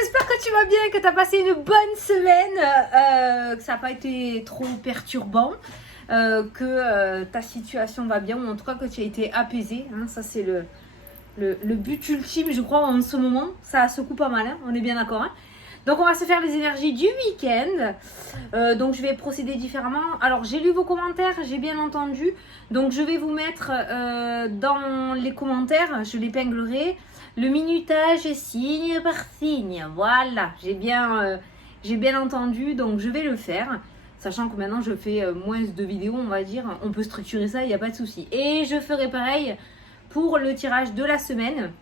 j'espère que tu vas bien, que tu as passé une bonne semaine, que ça n'a pas été trop perturbant, que ta situation va bien, ou en tout cas que tu as été apaisé. Hein, ça, c'est le but ultime, je crois, en ce moment. Ça secoue pas mal, hein, on est bien d'accord. Hein. Donc, on va se faire les énergies du week-end. Donc, je vais procéder différemment. Alors, j'ai lu vos commentaires, j'ai bien entendu. Donc, je vais vous mettre dans les commentaires, je l'épinglerai, le minutage signe par signe. Voilà, j'ai bien entendu, donc je vais le faire. Sachant que maintenant, je fais moins de vidéos, on va dire. On peut structurer ça, il n'y a pas de souci. Et je ferai pareil pour le tirage de la semaine,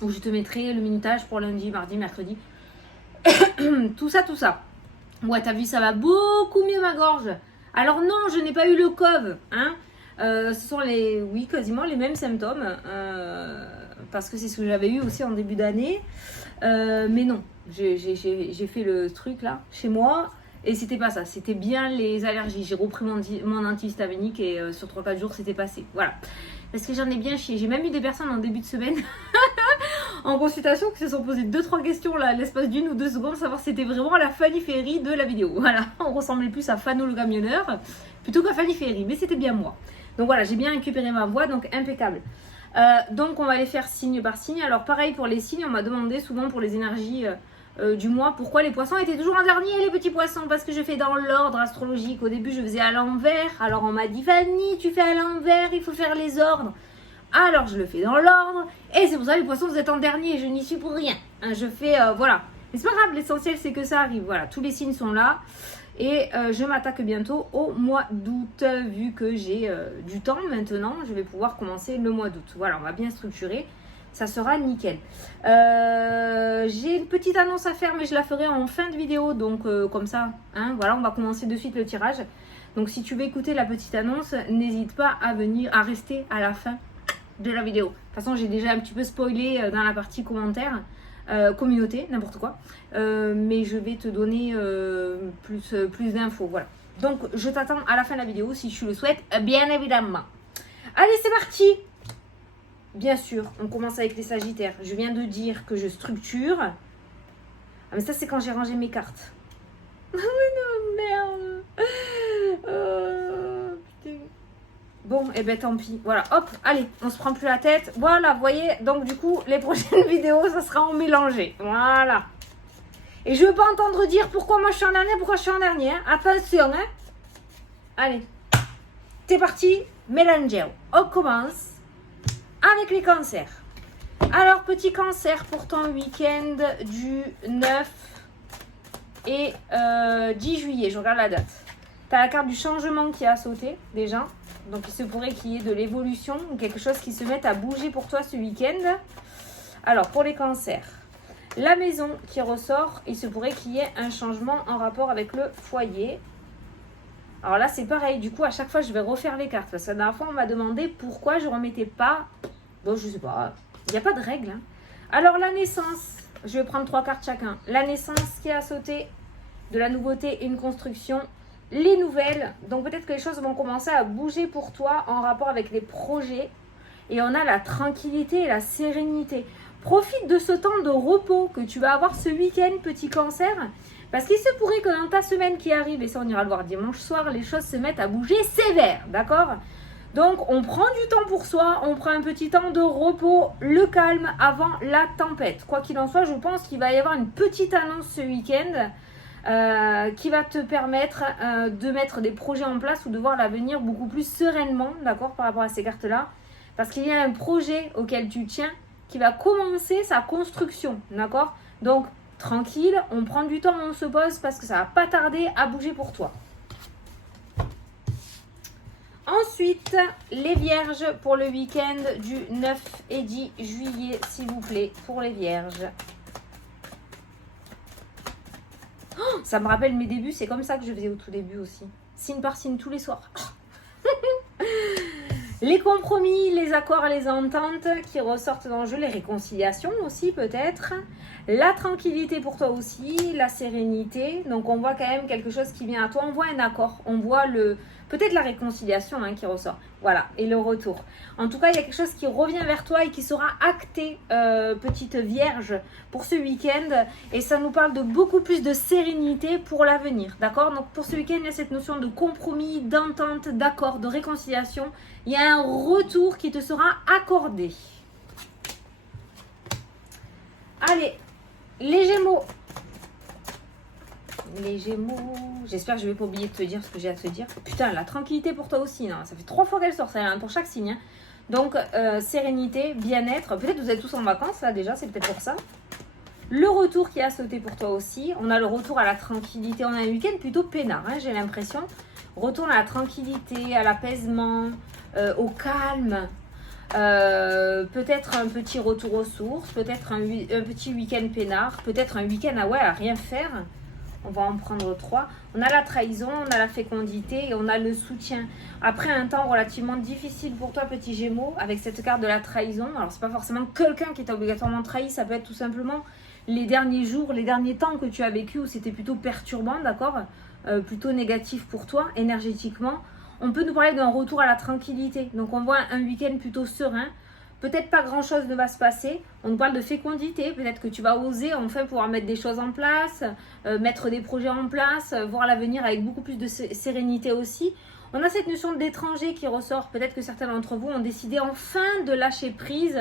où je te mettrai le minutage pour lundi, mardi, mercredi. tout ça. Ouais, t'as vu, ça va beaucoup mieux ma gorge. Alors non, je n'ai pas eu le COVID, hein. Ce sont quasiment les mêmes symptômes, parce que c'est ce que j'avais eu aussi en début d'année. Mais non, j'ai fait le truc là, chez moi, et c'était pas ça, c'était bien les allergies. J'ai repris mon antihistaminique et sur 3-4 jours, c'était passé. Voilà. Parce que j'en ai bien chié. J'ai même eu des personnes en début de semaine en consultation qui se sont posées 2-3 questions là, à l'espace d'une ou 2 secondes, savoir si c'était vraiment la Fanny Ferry de la vidéo. Voilà, on ressemblait plus à Fano le camionneur plutôt qu'à Fanny Ferry, mais c'était bien moi. Donc voilà, j'ai bien récupéré ma voix, donc impeccable. Donc on va les faire signe par signe. Alors pareil pour les signes, on m'a demandé souvent pour les énergies du mois pourquoi les poissons étaient toujours en dernier, les petits poissons, parce que je fais dans l'ordre astrologique. Au début je faisais à l'envers, alors on m'a dit Fanny tu fais à l'envers, il faut faire les ordres. Alors je le fais dans l'ordre, et c'est pour ça que les poissons vous êtes en dernier, je n'y suis pour rien. Je fais, voilà. Mais c'est pas grave, l'essentiel c'est que ça arrive, voilà, tous les signes sont là. Et je m'attaque bientôt au mois d'août, vu que j'ai du temps maintenant, je vais pouvoir commencer le mois d'août. Voilà, on va bien structurer, ça sera nickel. J'ai une petite annonce à faire, mais je la ferai en fin de vidéo, donc comme ça, hein, voilà, on va commencer de suite le tirage. Donc si tu veux écouter la petite annonce, n'hésite pas à rester à la fin de la vidéo. De toute façon, j'ai déjà un petit peu spoilé dans la partie commentaires. Communauté, n'importe quoi, mais je vais te donner plus d'infos, voilà. Donc je t'attends à la fin de la vidéo si tu le souhaites, bien évidemment. Allez, c'est parti. Bien sûr, on commence avec les Sagittaires. Je viens de dire que je structure. Ah mais ça c'est quand j'ai rangé mes cartes. Oh non, merde. Putain. Bon, et ben tant pis. Voilà, hop, allez, on se prend plus la tête. Voilà, vous voyez, donc du coup, les prochaines vidéos, ça sera en mélangé. Voilà. Et je veux pas entendre dire pourquoi moi je suis en dernier, pourquoi je suis en dernier. Hein. Attention, hein. Allez, c'est parti, mélanger. On commence avec les cancers. Alors, petit cancer pour ton week-end du 9 et 10 juillet. Je regarde la date. Tu as la carte du changement qui a sauté déjà. Donc, il se pourrait qu'il y ait de l'évolution ou quelque chose qui se mette à bouger pour toi ce week-end. Alors, pour les cancers, la maison qui ressort, il se pourrait qu'il y ait un changement en rapport avec le foyer. Alors là, c'est pareil. Du coup, à chaque fois, je vais refaire les cartes. Parce que la dernière fois, on m'a demandé pourquoi je ne remettais pas. Bon, je sais pas. Il n'y a pas de règle. Hein. Alors, la naissance. Je vais prendre 3 cartes chacun. La naissance qui a sauté, de la nouveauté et une construction. Les nouvelles, donc peut-être que les choses vont commencer à bouger pour toi en rapport avec les projets. Et on a la tranquillité et la sérénité. Profite de ce temps de repos que tu vas avoir ce week-end, petit cancer. Parce qu'il se pourrait que dans ta semaine qui arrive, et ça on ira le voir dimanche soir, les choses se mettent à bouger sévère, d'accord? Donc on prend du temps pour soi, on prend un petit temps de repos, le calme avant la tempête. Quoi qu'il en soit, je pense qu'il va y avoir une petite annonce ce week-end. Qui va te permettre de mettre des projets en place ou de voir l'avenir beaucoup plus sereinement, d'accord, par rapport à ces cartes-là. Parce qu'il y a un projet auquel tu tiens qui va commencer sa construction, d'accord. Donc, tranquille, on prend du temps, on se pose parce que ça va pas tarder à bouger pour toi. Ensuite, les vierges pour le week-end du 9 et 10 juillet, s'il vous plaît, pour les vierges. Ça me rappelle mes débuts, c'est comme ça que je faisais au tout début aussi. Signe par signe tous les soirs. Les compromis, les accords et les ententes qui ressortent dans le jeu, les réconciliations aussi peut-être. La tranquillité pour toi aussi, la sérénité. Donc on voit quand même quelque chose qui vient à toi. On voit un accord, on voit Peut-être la réconciliation qui ressort. Voilà, et le retour. En tout cas, il y a quelque chose qui revient vers toi et qui sera acté, petite vierge, pour ce week-end. Et ça nous parle de beaucoup plus de sérénité pour l'avenir. D'accord? Donc pour ce week-end, il y a cette notion de compromis, d'entente, d'accord, de réconciliation. Il y a un retour qui te sera accordé. Allez, les Gémeaux. Les Gémeaux, j'espère que je ne vais pas oublier de te dire ce que j'ai à te dire. Putain, la tranquillité pour toi aussi, hein. Ça fait 3 fois qu'elle sort, ça pour chaque signe. Hein. Donc, sérénité, bien-être. Peut-être que vous êtes tous en vacances, là déjà, c'est peut-être pour ça. Le retour qui a sauté pour toi aussi. On a le retour à la tranquillité. On a un week-end plutôt peinard, hein, j'ai l'impression. Retour à la tranquillité, à l'apaisement, au calme. Peut-être un petit retour aux sources, peut-être un petit week-end peinard, peut-être un week-end à rien faire. On va en prendre 3. On a la trahison, on a la fécondité et on a le soutien. Après un temps relativement difficile pour toi, petit Gémeaux, avec cette carte de la trahison. Alors, c'est pas forcément quelqu'un qui t'a obligatoirement trahi. Ça peut être tout simplement les derniers jours, les derniers temps que tu as vécu où c'était plutôt perturbant, d'accord, plutôt négatif pour toi, énergétiquement. On peut nous parler d'un retour à la tranquillité. Donc, on voit un week-end plutôt serein. Peut-être pas grand-chose ne va se passer. On nous parle de fécondité. Peut-être que tu vas oser enfin pouvoir mettre des choses en place, mettre des projets en place, voir l'avenir avec beaucoup plus de sérénité aussi. On a cette notion d'étranger qui ressort. Peut-être que certains d'entre vous ont décidé enfin de lâcher prise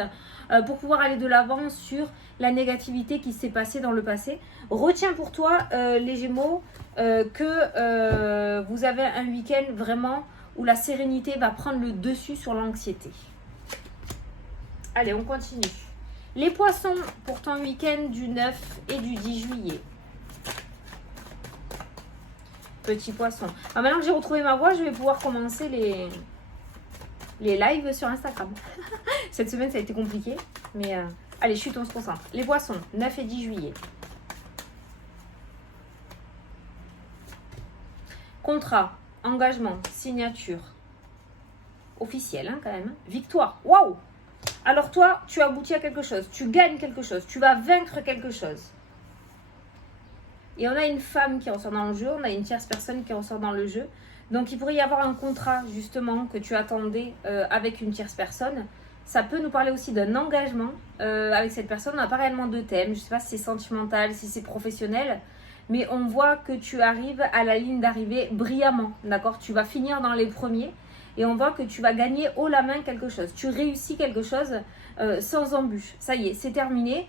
pour pouvoir aller de l'avant sur la négativité qui s'est passée dans le passé. Retiens pour toi, les Gémeaux, que vous avez un week-end vraiment où la sérénité va prendre le dessus sur l'anxiété. Allez, on continue. Les Poissons pour ton week-end du 9 et du 10 juillet. Petit Poisson. Alors maintenant que j'ai retrouvé ma voix, je vais pouvoir commencer les lives sur Instagram. Cette semaine, ça a été compliqué. Mais allez, chut, on se concentre. Les Poissons, 9 et 10 juillet. Contrat, engagement, signature. Officiel, quand même. Victoire. Waouh! Alors toi, tu aboutis à quelque chose, tu gagnes quelque chose, tu vas vaincre quelque chose. Et on a une femme qui ressort dans le jeu, on a une tierce personne qui ressort dans le jeu. Donc il pourrait y avoir un contrat justement que tu attendais avec une tierce personne. Ça peut nous parler aussi d'un engagement avec cette personne. On n'a pas réellement de thème, je ne sais pas si c'est sentimental, si c'est professionnel. Mais on voit que tu arrives à la ligne d'arrivée brillamment, d'accord? Tu vas finir dans les premiers. Et on voit que tu vas gagner haut la main quelque chose. Tu réussis quelque chose sans embûche. Ça y est, c'est terminé.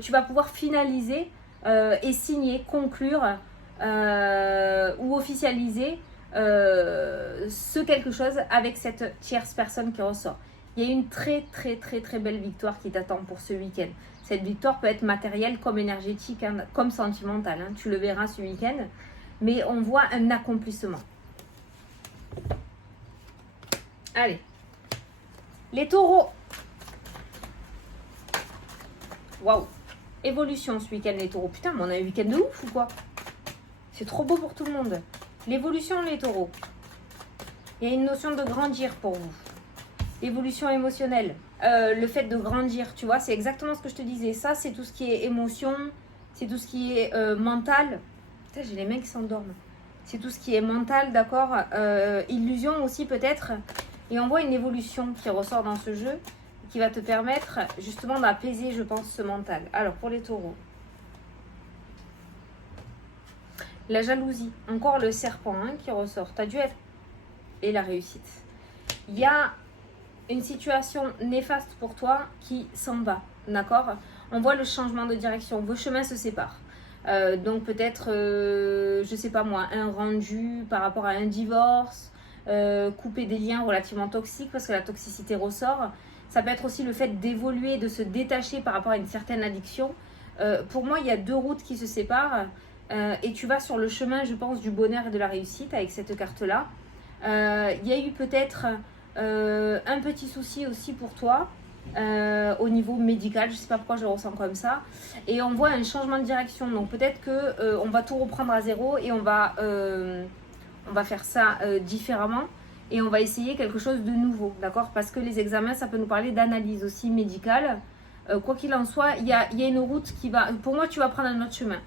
Tu vas pouvoir finaliser et signer, conclure ou officialiser ce quelque chose avec cette tierce personne qui ressort. Il y a une très très très très belle victoire qui t'attend pour ce week-end. Cette victoire peut être matérielle comme énergétique, hein, comme sentimentale. Hein. Tu le verras ce week-end. Mais on voit un accomplissement. Allez, les taureaux. Waouh. Évolution ce week-end, les taureaux. Putain, mais on a un week-end de ouf ou quoi? C'est trop beau pour tout le monde. L'évolution, les taureaux. Il y a une notion de grandir pour vous. L'évolution émotionnelle. Le fait de grandir, tu vois, c'est exactement ce que je te disais. Ça, c'est tout ce qui est émotion. C'est tout ce qui est mental. Putain, j'ai les mains qui s'endorment. C'est tout ce qui est mental, d'accord. Illusion aussi peut-être. Et on voit une évolution qui ressort dans ce jeu, qui va te permettre justement d'apaiser, je pense, ce mental. Alors, pour les taureaux. La jalousie. Encore le serpent qui ressort. Tu as dû être... Et la réussite. Il y a une situation néfaste pour toi qui s'en va, d'accord? On voit le changement de direction. Vos chemins se séparent. Donc peut-être, je sais pas moi, un rendu par rapport à un divorce, couper des liens relativement toxiques parce que la toxicité ressort. Ça peut être aussi le fait d'évoluer, de se détacher par rapport à une certaine addiction. Pour moi, il y a 2 routes qui se séparent et tu vas sur le chemin, je pense, du bonheur et de la réussite avec cette carte-là. Il y a eu peut-être un petit souci aussi pour toi. Au niveau médical, je ne sais pas pourquoi je le ressens comme ça, et on voit un changement de direction, donc peut-être que on va tout reprendre à zéro et on va faire ça différemment et on va essayer quelque chose de nouveau, d'accord? Parce que les examens, ça peut nous parler d'analyse aussi médicale. Quoi qu'il en soit, il y a une route qui va, pour moi, tu vas prendre un autre chemin.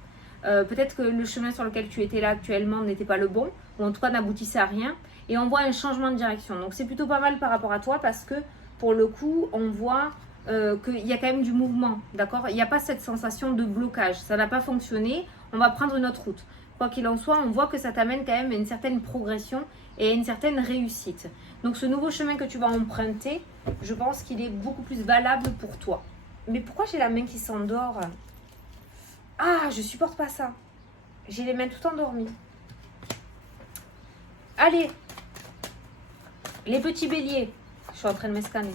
Peut-être que le chemin sur lequel tu étais là actuellement n'était pas le bon, ou en tout cas n'aboutissait à rien. Et on voit un changement de direction. Donc c'est plutôt pas mal par rapport à toi parce que pour le coup, on voit qu'il y a quand même du mouvement. D'accord? Il n'y a pas cette sensation de blocage. Ça n'a pas fonctionné. On va prendre une autre route. Quoi qu'il en soit, on voit que ça t'amène quand même à une certaine progression et à une certaine réussite. Donc ce nouveau chemin que tu vas emprunter, je pense qu'il est beaucoup plus valable pour toi. Mais pourquoi j'ai la main qui s'endort? Ah, je supporte pas ça. J'ai les mains tout endormies. Allez, les petits béliers. Je suis en train de me scanner.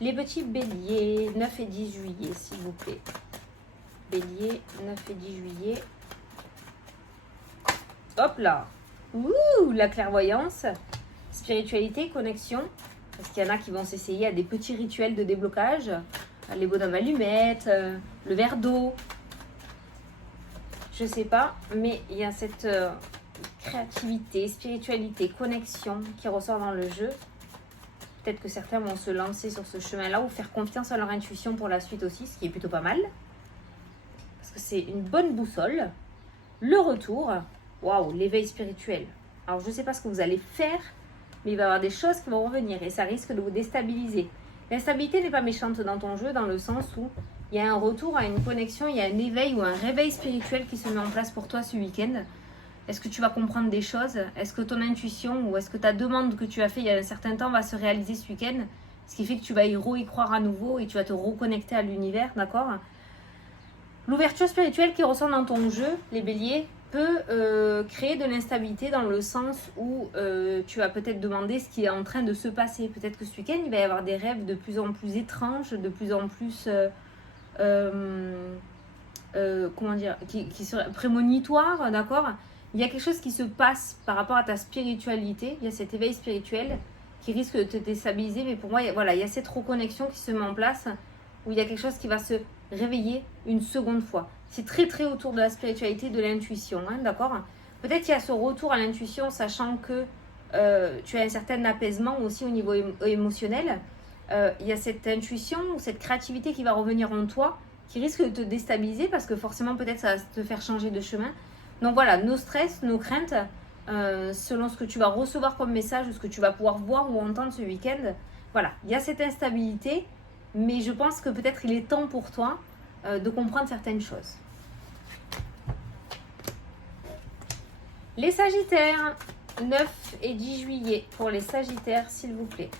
Les petits béliers, 9 et 10 juillet, s'il vous plaît. Bélier, 9 et 10 juillet. Hop là. Ouh, la clairvoyance. Spiritualité, connexion. Parce qu'il y en a qui vont s'essayer à des petits rituels de déblocage. Les bonhommes allumettes, le verre d'eau. Je sais pas, mais il y a cette créativité, spiritualité, connexion qui ressort dans le jeu. Peut-être que certains vont se lancer sur ce chemin-là ou faire confiance à leur intuition pour la suite aussi, ce qui est plutôt pas mal. Parce que c'est une bonne boussole. Le retour, waouh, l'éveil spirituel. Alors je ne sais pas ce que vous allez faire, mais il va y avoir des choses qui vont revenir et ça risque de vous déstabiliser. L'instabilité n'est pas méchante dans ton jeu, dans le sens où il y a un retour à une connexion, il y a un éveil ou un réveil spirituel qui se met en place pour toi ce week-end. Est-ce que tu vas comprendre des choses? Est-ce que ton intuition ou est-ce que ta demande que tu as fait il y a un certain temps va se réaliser ce week-end? Ce qui fait que tu vas y croire à nouveau et tu vas te reconnecter à l'univers, d'accord? L'ouverture spirituelle qui ressort dans ton jeu, les béliers, peut créer de l'instabilité dans le sens où tu vas peut-être demander ce qui est en train de se passer. Peut-être que ce week-end, il va y avoir des rêves de plus en plus étranges, de plus en plus... comment dire, qui seraient prémonitoires, d'accord? Il y a quelque chose qui se passe par rapport à ta spiritualité. Il y a cet éveil spirituel qui risque de te déstabiliser. Mais pour moi, voilà, il y a cette reconnexion qui se met en place où il y a quelque chose qui va se réveiller une seconde fois. C'est très très autour de la spiritualité, de l'intuition, hein, d'accord? Peut-être qu'il y a ce retour à l'intuition, sachant que tu as un certain apaisement aussi au niveau émotionnel. Il y a cette intuition ou cette créativité qui va revenir en toi, qui risque de te déstabiliser parce que forcément peut-être ça va te faire changer de chemin. Donc voilà, nos stress, nos craintes, selon ce que tu vas recevoir comme message ou ce que tu vas pouvoir voir ou entendre ce week-end, voilà, il y a cette instabilité, mais je pense que peut-être il est temps pour toi de comprendre certaines choses. Les Sagittaires, 9 et 10 juillet pour les Sagittaires, s'il vous plaît.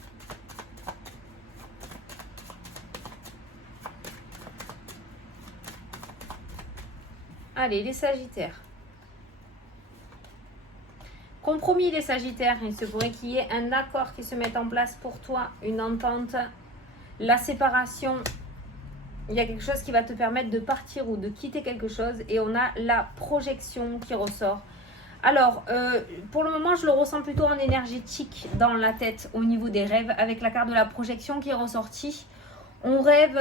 Allez, les Sagittaires. Compromis, les Sagittaires. Il se pourrait qu'il y ait un accord qui se mette en place pour toi, une entente. La séparation, il y a quelque chose qui va te permettre de partir ou de quitter quelque chose. Et on a la projection qui ressort. Alors, pour le moment, je le ressens plutôt en énergétique dans la tête au niveau des rêves avec la carte de la projection qui est ressortie. On rêve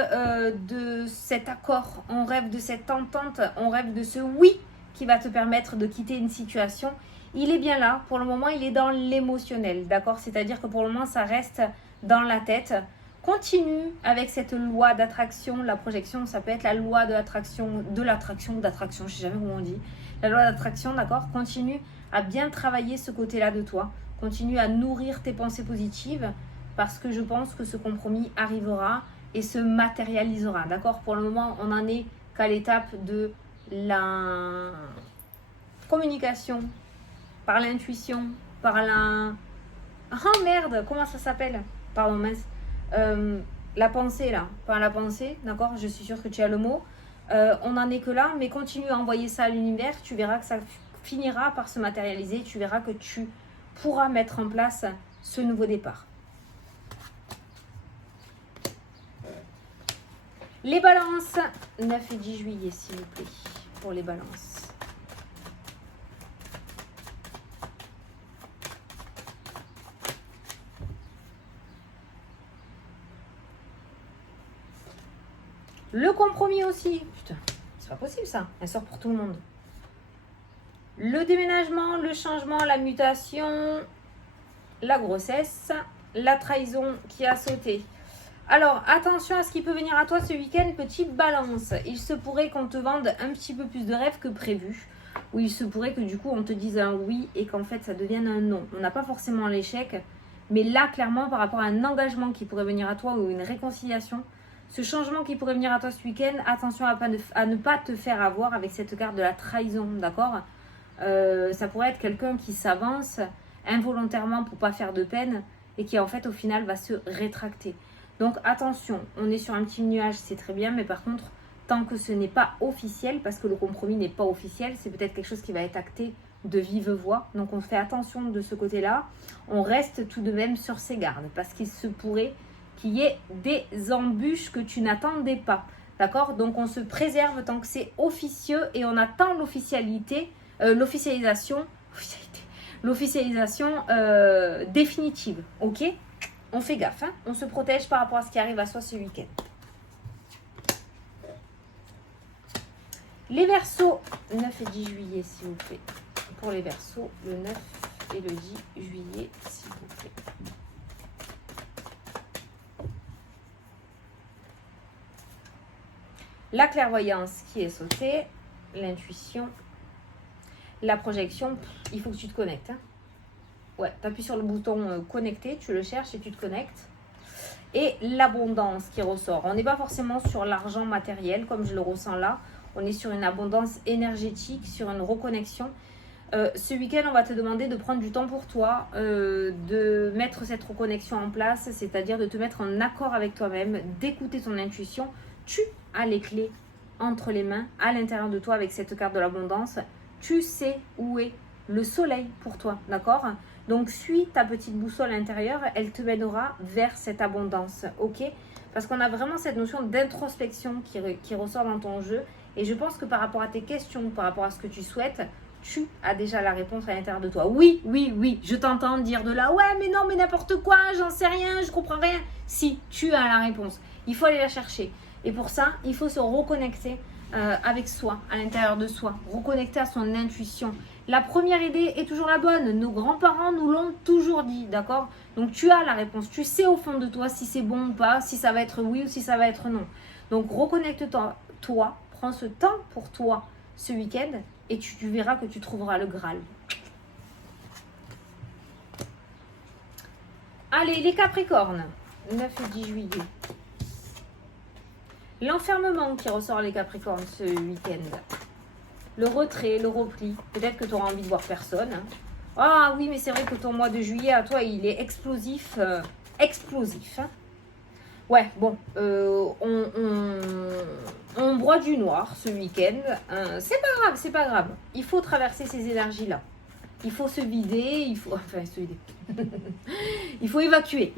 de cet accord, on rêve de cette entente, on rêve de ce oui qui va te permettre de quitter une situation. Il est bien là, pour le moment il est dans l'émotionnel, d'accord? C'est-à-dire que pour le moment ça reste dans la tête. Continue avec cette loi d'attraction, la projection, ça peut être la loi de l'attraction, d'attraction, je ne sais jamais comment on dit. La loi d'attraction, d'accord? Continue à bien travailler ce côté-là de toi. Continue à nourrir tes pensées positives parce que je pense que ce compromis arrivera et se matérialisera, d'accord? Pour le moment, on n'en est qu'à l'étape de la communication, par l'intuition, par la... Oh merde, comment ça s'appelle? Pardon, mince. La pensée, là. Par la pensée, d'accord? Je suis sûre que tu as le mot. On n'en est que là, mais continue à envoyer ça à l'univers. Tu verras que ça finira par se matérialiser. Tu verras que tu pourras mettre en place ce nouveau départ. Les balances, 9 et 10 juillet, s'il vous plaît, pour les balances. Le compromis aussi. Putain, c'est pas possible ça. Elle sort pour tout le monde. Le déménagement, le changement, la mutation, la grossesse, la trahison qui a sauté. Alors, attention à ce qui peut venir à toi ce week-end, petite balance. Il se pourrait qu'on te vende un petit peu plus de rêves que prévu. Ou il se pourrait que du coup, on te dise un oui et qu'en fait, ça devienne un non. On n'a pas forcément l'échec. Mais là, clairement, par rapport à un engagement qui pourrait venir à toi ou une réconciliation, ce changement qui pourrait venir à toi ce week-end, attention à ne pas te faire avoir avec cette carte de la trahison, d'accord? Ça pourrait être quelqu'un qui s'avance involontairement pour pas faire de peine et qui en fait au final va se rétracter. Donc attention, on est sur un petit nuage, c'est très bien, mais par contre, tant que ce n'est pas officiel, parce que le compromis n'est pas officiel, c'est peut-être quelque chose qui va être acté de vive voix. Donc on fait attention de ce côté-là. On reste tout de même sur ses gardes, parce qu'il se pourrait qu'il y ait des embûches que tu n'attendais pas. D'accord? Donc on se préserve tant que c'est officieux et on attend l'officialisation définitive. Ok? On fait gaffe, hein? On se protège par rapport à ce qui arrive à soi ce week-end. Les Verseaux, 9 et 10 juillet, s'il vous plaît. Pour les Verseaux, le 9 et le 10 juillet, s'il vous plaît. La clairvoyance qui est sautée, l'intuition, la projection, il faut que tu te connectes. Hein. Ouais, tu appuies sur le bouton connecter, tu le cherches et tu te connectes. Et l'abondance qui ressort. On n'est pas forcément sur l'argent matériel comme je le ressens là. On est sur une abondance énergétique, sur une reconnexion. Ce week-end, on va te demander de prendre du temps pour toi, de mettre cette reconnexion en place, c'est-à-dire de te mettre en accord avec toi-même, d'écouter ton intuition. Tu as les clés entre les mains, à l'intérieur de toi avec cette carte de l'abondance. Tu sais où est le soleil pour toi, d'accord? Donc, suis ta petite boussole intérieure, elle te mènera vers cette abondance, ok? Parce qu'on a vraiment cette notion d'introspection qui ressort dans ton jeu. Et je pense que par rapport à tes questions, par rapport à ce que tu souhaites, tu as déjà la réponse à l'intérieur de toi. Oui, oui, oui, je t'entends dire de là, ouais, mais non, mais n'importe quoi, j'en sais rien, je comprends rien. Si, tu as la réponse. Il faut aller la chercher. Et pour ça, il faut se reconnecter avec soi, à l'intérieur de soi. Reconnecter à son intuition. La première idée est toujours la bonne. Nos grands-parents nous l'ont toujours dit, d'accord? Donc tu as la réponse. Tu sais au fond de toi si c'est bon ou pas, si ça va être oui ou si ça va être non. Donc reconnecte-toi, prends ce temps pour toi ce week-end et tu verras que tu trouveras le Graal. Allez, les Capricornes, 9 et 10 juillet. L'enfermement qui ressort les Capricornes ce week-end. Le retrait, le repli. Peut-être que tu auras envie de voir personne. Hein. Ah oui, mais c'est vrai que ton mois de juillet, à toi, il est explosif. Explosif. Hein. Ouais, bon, on broie du noir ce week-end. C'est pas grave, c'est pas grave. Il faut traverser ces énergies-là. Il faut se vider, il faut... Enfin, se vider. Il faut évacuer.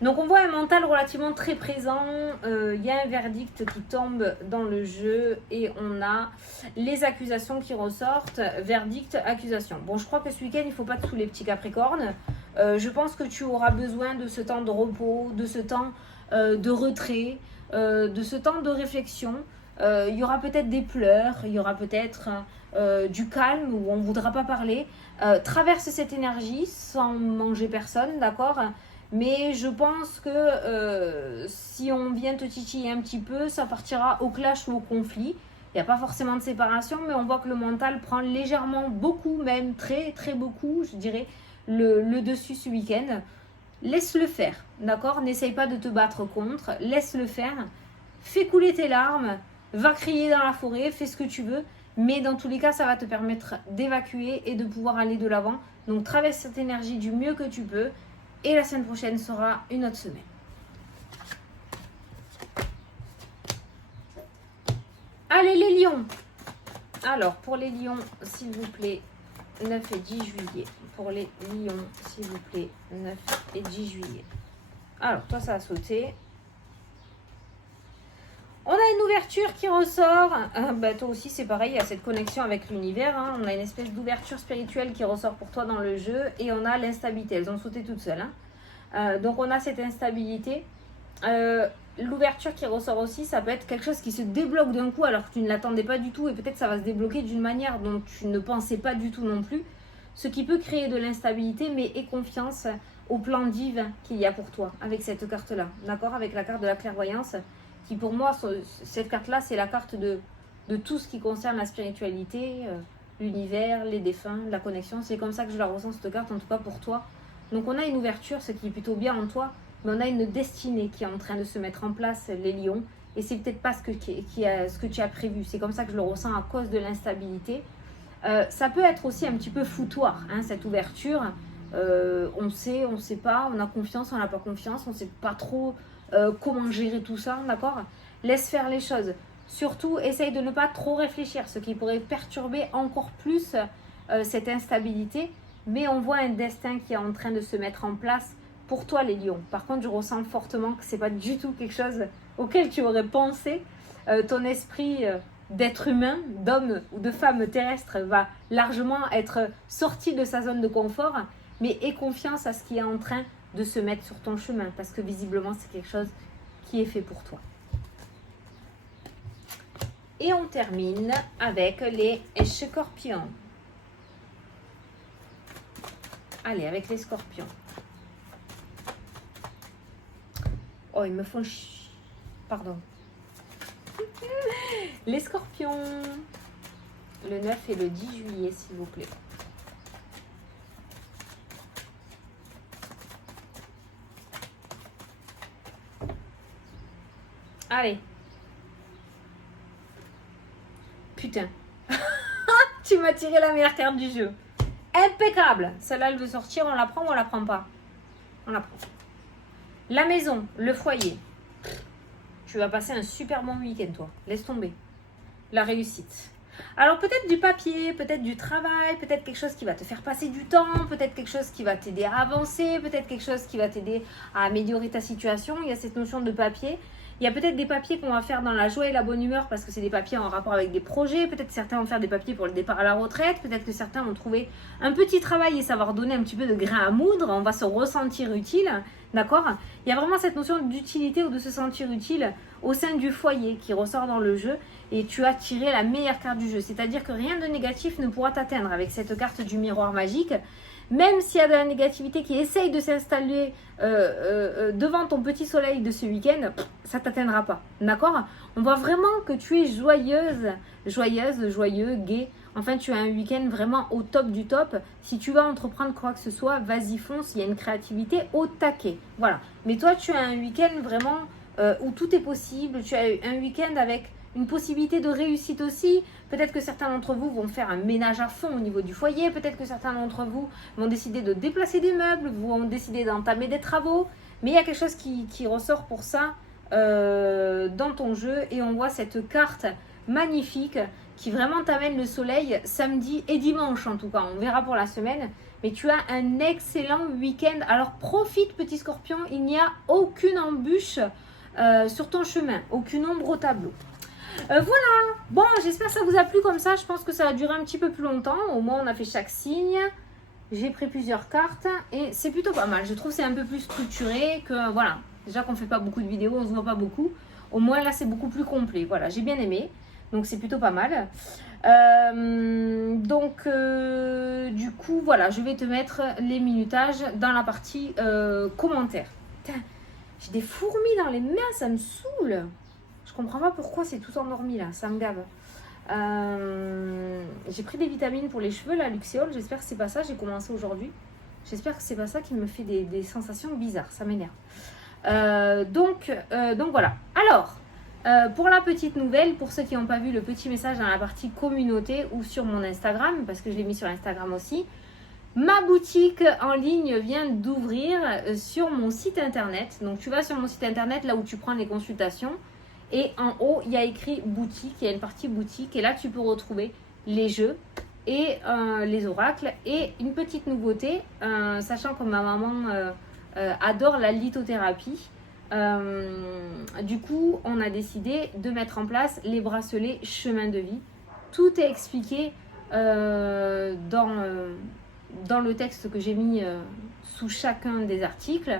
Donc, on voit un mental relativement très présent. Il y a un verdict qui tombe dans le jeu et on a les accusations qui ressortent. Verdict, accusation. Bon, je crois que ce week-end, il ne faut pas te saouler, petits Capricornes. Je pense que tu auras besoin de ce temps de repos, de ce temps de retrait, de ce temps de réflexion. Il y aura peut-être des pleurs, il y aura peut-être du calme où on ne voudra pas parler. Traverse cette énergie sans manger personne, d'accord ? Mais je pense que si on vient te titiller un petit peu, ça partira au clash ou au conflit. Il n'y a pas forcément de séparation, mais on voit que le mental prend légèrement, beaucoup même, très très beaucoup, je dirais, le dessus ce week-end. Laisse-le faire, d'accord? N'essaye pas de te battre contre, laisse-le faire. Fais couler tes larmes, va crier dans la forêt, fais ce que tu veux. Mais dans tous les cas, ça va te permettre d'évacuer et de pouvoir aller de l'avant. Donc traverse cette énergie du mieux que tu peux. Et la semaine prochaine sera une autre semaine. Allez les lions. Alors pour les lions, s'il vous plaît, 9 et 10 juillet. Pour les lions, s'il vous plaît, 9 et 10 juillet. Alors toi ça a sauté. On a une ouverture qui ressort. Toi aussi c'est pareil, il y a cette connexion avec l'univers. Hein. On a une espèce d'ouverture spirituelle qui ressort pour toi dans le jeu. Et on a l'instabilité. Elles ont sauté toutes seules. Hein. Donc on a cette instabilité. L'ouverture qui ressort aussi, ça peut être quelque chose qui se débloque d'un coup alors que tu ne l'attendais pas du tout. Et peut-être ça va se débloquer d'une manière dont tu ne pensais pas du tout non plus. Ce qui peut créer de l'instabilité, mais aie confiance au plan divin qu'il y a pour toi avec cette carte-là, d'accord? Avec la carte de la clairvoyance, qui pour moi, cette carte-là, c'est la carte de tout ce qui concerne la spiritualité, l'univers, les défunts, la connexion. C'est comme ça que je la ressens, cette carte, en tout cas pour toi. Donc on a une ouverture, ce qui est plutôt bien en toi, mais on a une destinée qui est en train de se mettre en place, les lions, et c'est peut-être pas ce que tu as prévu. C'est comme ça que je le ressens à cause de l'instabilité. Ça peut être aussi un petit peu foutoir, hein, cette ouverture. On sait, on ne sait pas, on a confiance, on n'a pas confiance, on ne sait pas trop comment gérer tout ça, d'accord? Laisse faire les choses. Surtout, essaye de ne pas trop réfléchir, ce qui pourrait perturber encore plus cette instabilité. Mais on voit un destin qui est en train de se mettre en place pour toi, les lions. Par contre, je ressens fortement que ce n'est pas du tout quelque chose auquel tu aurais pensé. Ton esprit d'être humain, d'homme ou de femme terrestre va largement être sorti de sa zone de confort, mais aie confiance à ce qui est en train de se mettre sur ton chemin, parce que visiblement, c'est quelque chose qui est fait pour toi. Et on termine avec les scorpions. Allez, avec les scorpions. Oh, ils me font pardon. Les scorpions. Le 9 et le 10 juillet, s'il vous plaît. Allez. Putain. Tu m'as tiré la meilleure carte du jeu. Impeccable. Celle-là, elle veut sortir. On la prend ou on la prend pas? On la prend. La maison, le foyer. Tu vas passer un super bon week-end, toi. Laisse tomber. La réussite. Alors, peut-être du papier, peut-être du travail, peut-être quelque chose qui va te faire passer du temps, peut-être quelque chose qui va t'aider à avancer, peut-être quelque chose qui va t'aider à améliorer ta situation. Il y a cette notion de papier. Il y a peut-être des papiers qu'on va faire dans la joie et la bonne humeur parce que c'est des papiers en rapport avec des projets. Peut-être certains vont faire des papiers pour le départ à la retraite. Peut-être que certains vont trouver un petit travail et ça va redonner un petit peu de grain à moudre. On va se ressentir utile, d'accord? Il y a vraiment cette notion d'utilité ou de se sentir utile au sein du foyer qui ressort dans le jeu. Et tu as tiré la meilleure carte du jeu. C'est-à-dire que rien de négatif ne pourra t'atteindre avec cette carte du miroir magique. Même s'il y a de la négativité qui essaye de s'installer devant ton petit soleil de ce week-end, ça ne t'atteindra pas. D'accord? On voit vraiment que tu es joyeuse, joyeux, gai. Enfin, tu as un week-end vraiment au top du top. Si tu vas entreprendre quoi que ce soit, vas-y fonce. Il y a une créativité au taquet. Voilà. Mais toi, tu as un week-end vraiment où tout est possible. Tu as un week-end avec une possibilité de réussite aussi. Peut-être que certains d'entre vous vont faire un ménage à fond au niveau du foyer. Peut-être que certains d'entre vous vont décider de déplacer des meubles, vont décider d'entamer des travaux. Mais il y a quelque chose qui ressort pour ça dans ton jeu. Et on voit cette carte magnifique qui vraiment t'amène le soleil samedi et dimanche en tout cas. On verra pour la semaine. Mais tu as un excellent week-end. Alors profite, petit scorpion. Il n'y a aucune embûche sur ton chemin. Aucune ombre au tableau. Voilà, bon, j'espère que ça vous a plu comme ça. Je pense que ça va durer un petit peu plus longtemps. Au moins, on a fait chaque signe. J'ai pris plusieurs cartes et c'est plutôt pas mal. Je trouve que c'est un peu plus structuré que, voilà, déjà qu'on ne fait pas beaucoup de vidéos, on ne se voit pas beaucoup. Au moins, là, c'est beaucoup plus complet. Voilà, j'ai bien aimé. Donc, c'est plutôt pas mal. Du coup, voilà, je vais te mettre les minutages dans la partie commentaires. Putain, j'ai des fourmis dans les mains, ça me saoule. Je comprends pas pourquoi c'est tout endormi là, ça me gave. J'ai pris des vitamines pour les cheveux, la Luxéol, j'espère que c'est pas ça, j'ai commencé aujourd'hui. J'espère que c'est pas ça qui me fait des sensations bizarres, ça m'énerve. Donc voilà. Alors, pour la petite nouvelle, pour ceux qui n'ont pas vu le petit message dans la partie communauté ou sur mon Instagram, parce que je l'ai mis sur Instagram aussi, ma boutique en ligne vient d'ouvrir sur mon site internet. Donc tu vas sur mon site internet, là où tu prends les consultations. Et en haut, il y a écrit boutique, il y a une partie boutique. Et là, tu peux retrouver les jeux et les oracles. Et une petite nouveauté, sachant que ma maman adore la lithothérapie. Du coup, on a décidé de mettre en place les bracelets chemin de vie. Tout est expliqué dans le texte que j'ai mis sous chacun des articles.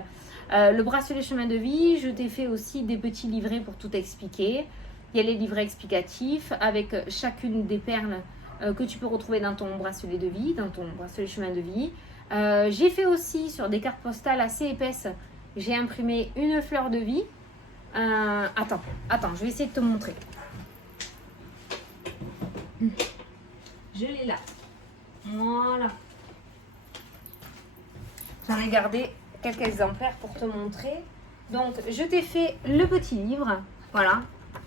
Le bracelet chemin de vie, je t'ai fait aussi des petits livrets pour tout expliquer. Il y a les livrets explicatifs avec chacune des perles que tu peux retrouver dans ton bracelet de vie, dans ton bracelet chemin de vie. J'ai fait aussi sur des cartes postales assez épaisses, j'ai imprimé une fleur de vie. Attends, je vais essayer de te montrer. Je l'ai là. Voilà. J'en ai gardé quelques exemplaires pour te montrer. Donc, je t'ai fait le petit livre, voilà,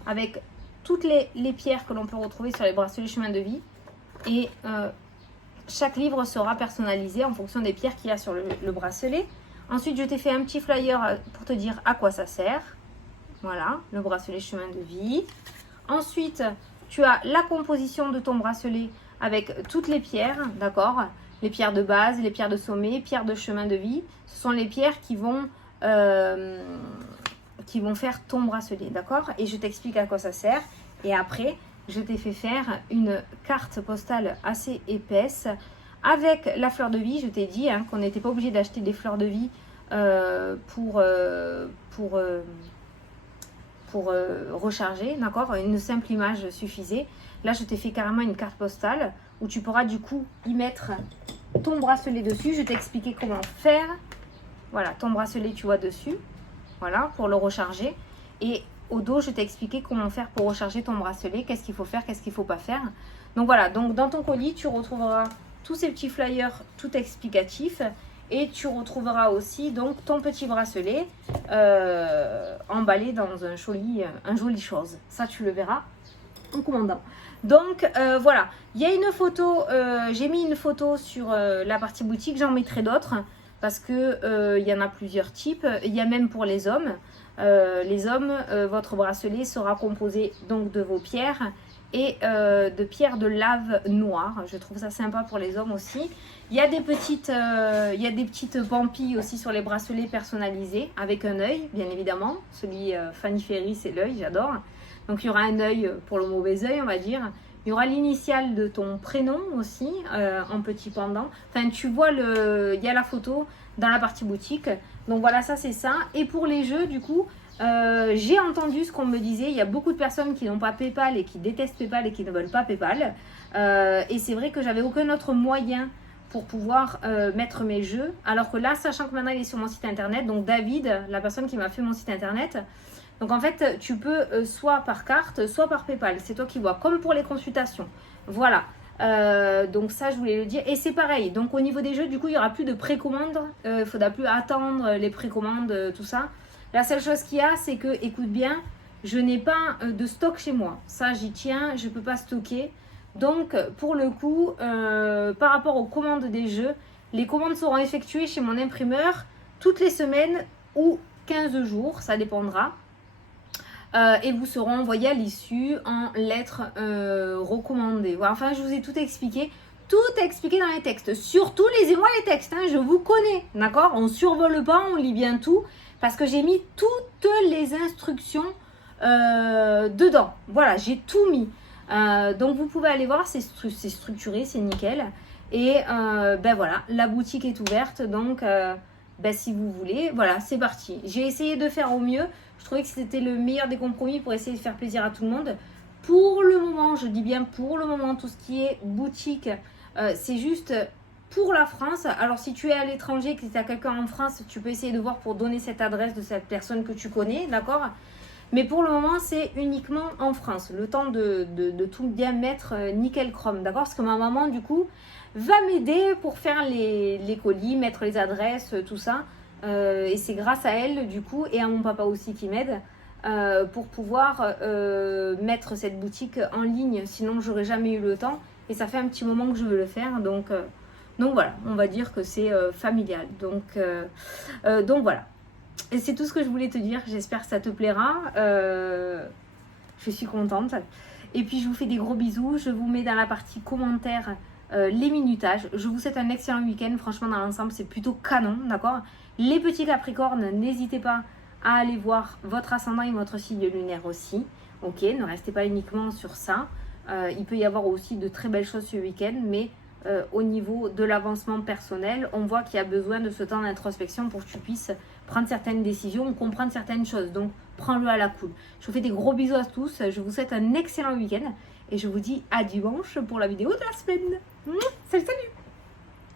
avec toutes les pierres que l'on peut retrouver sur les bracelets chemin de vie. Et chaque livre sera personnalisé en fonction des pierres qu'il y a sur le bracelet. Ensuite, je t'ai fait un petit flyer pour te dire à quoi ça sert. Voilà, le bracelet chemin de vie. Ensuite, tu as la composition de ton bracelet avec toutes les pierres, d'accord? Les pierres de base, les pierres de sommet, pierres de chemin de vie. Ce sont les pierres qui vont faire ton bracelet, d'accord? Et je t'explique à quoi ça sert. Et après, je t'ai fait faire une carte postale assez épaisse avec la fleur de vie. Je t'ai dit qu'on n'était pas obligé d'acheter des fleurs de vie pour recharger, d'accord? Une simple image suffisait. Là, je t'ai fait carrément une carte postale où tu pourras du coup y mettre ton bracelet dessus. Je t'ai expliqué comment faire. Voilà, ton bracelet, tu vois dessus. Voilà, pour le recharger. Et au dos, je t'ai expliqué comment faire pour recharger ton bracelet. Qu'est-ce qu'il faut faire, qu'est-ce qu'il ne faut pas faire. Donc voilà, donc dans ton colis, tu retrouveras tous ces petits flyers tout explicatifs. Et tu retrouveras aussi donc ton petit bracelet emballé dans un joli chose. Ça, tu le verras en commandant. Donc voilà, il y a une photo, j'ai mis une photo sur la partie boutique, j'en mettrai d'autres parce que il y en a plusieurs types. Il y a même pour les hommes. Votre bracelet sera composé donc de vos pierres et de pierres de lave noire. Je trouve ça sympa pour les hommes aussi. Il y a des petites pampilles aussi sur les bracelets personnalisés avec un œil, bien évidemment. Celui Fanny Ferry, c'est l'œil, j'adore. Donc il y aura un œil pour le mauvais œil, on va dire. Il y aura l'initiale de ton prénom aussi en petit pendant. Enfin, tu vois, il y a la photo dans la partie boutique. Donc voilà, ça c'est ça. Et pour les jeux, du coup, j'ai entendu ce qu'on me disait. Il y a beaucoup de personnes qui n'ont pas PayPal et qui détestent PayPal et qui ne veulent pas PayPal. Et c'est vrai que j'avais aucun autre moyen pour pouvoir mettre mes jeux. Alors que là, sachant que maintenant il est sur mon site internet, donc David, la personne qui m'a fait mon site internet, donc en fait, tu peux soit par carte, soit par PayPal. C'est toi qui vois, comme pour les consultations. Voilà. Donc ça, je voulais le dire. Et c'est pareil. Donc au niveau des jeux, du coup, il n'y aura plus de précommande. Il ne faudra plus attendre les précommandes, tout ça. La seule chose qu'il y a, c'est que, écoute bien, je n'ai pas de stock chez moi. Ça, j'y tiens. Je ne peux pas stocker. Donc, pour le coup, par rapport aux commandes des jeux, les commandes seront effectuées chez mon imprimeur toutes les semaines ou 15 jours. Ça dépendra. Et vous seront envoyés à l'issue en lettres recommandées. Voilà, enfin, je vous ai tout expliqué. Tout expliqué dans les textes. Surtout, lisez-moi les textes. Je vous connais. D'accord? On ne survole pas, on lit bien tout. Parce que j'ai mis toutes les instructions dedans. Voilà, j'ai tout mis. Donc, vous pouvez aller voir. C'est structuré, c'est nickel. Et ben voilà, la boutique est ouverte. Donc, ben, si vous voulez, voilà, c'est parti. J'ai essayé de faire au mieux. Je trouvais que c'était le meilleur des compromis pour essayer de faire plaisir à tout le monde. Pour le moment, je dis bien pour le moment, tout ce qui est boutique, c'est juste pour la France. Alors, si tu es à l'étranger, que tu as quelqu'un en France, tu peux essayer de voir pour donner cette adresse de cette personne que tu connais, d'accord? Mais pour le moment, c'est uniquement en France. Le temps de tout bien mettre nickel chrome, d'accord? Parce que ma maman, du coup, va m'aider pour faire les colis, mettre les adresses, tout ça. Et c'est grâce à elle du coup et à mon papa aussi qui m'aide pour pouvoir mettre cette boutique en ligne, sinon j'aurais jamais eu le temps et ça fait un petit moment que je veux le faire, donc voilà, on va dire que c'est familial, donc voilà, et c'est tout ce que je voulais te dire. J'espère que ça te plaira. Je suis contente et puis je vous fais des gros bisous. Je vous mets dans la partie commentaires les minutages. Je vous souhaite un excellent week-end. Franchement, dans l'ensemble, c'est plutôt canon, d'accord? Les petits Capricornes, n'hésitez pas à aller voir votre ascendant et votre signe lunaire aussi. Ok, ne restez pas uniquement sur ça. Il peut y avoir aussi de très belles choses ce week-end, mais au niveau de l'avancement personnel, on voit qu'il y a besoin de ce temps d'introspection pour que tu puisses prendre certaines décisions ou comprendre certaines choses. Donc, prends-le à la cool. Je vous fais des gros bisous à tous. Je vous souhaite un excellent week-end et je vous dis à dimanche pour la vidéo de la semaine. Salut, salut!